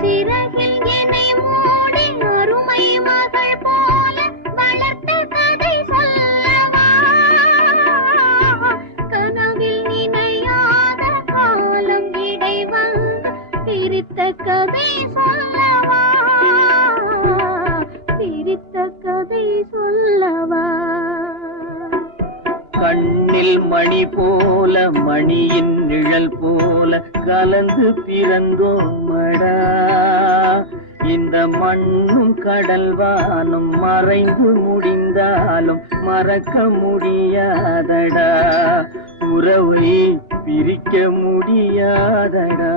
சிறகில் என்னை மூடி அருமை மகள் போல வளர்த்த கதை சொல்லவா? கனவில் நினையாத காலம் இடை வந்து பிரித்த கதை சொல்லவா? பிரித்த கதை சொல்லவா? கண்ணில் மணி போல மணியின் நிழல் போல கலந்து பிறந்தோமடா. இந்த மண்ணும் கடல் வானும் மறைந்து முடிந்தாலும் மறக்க முடியாதடா. உறவை பிரிக்க முடியாதடா.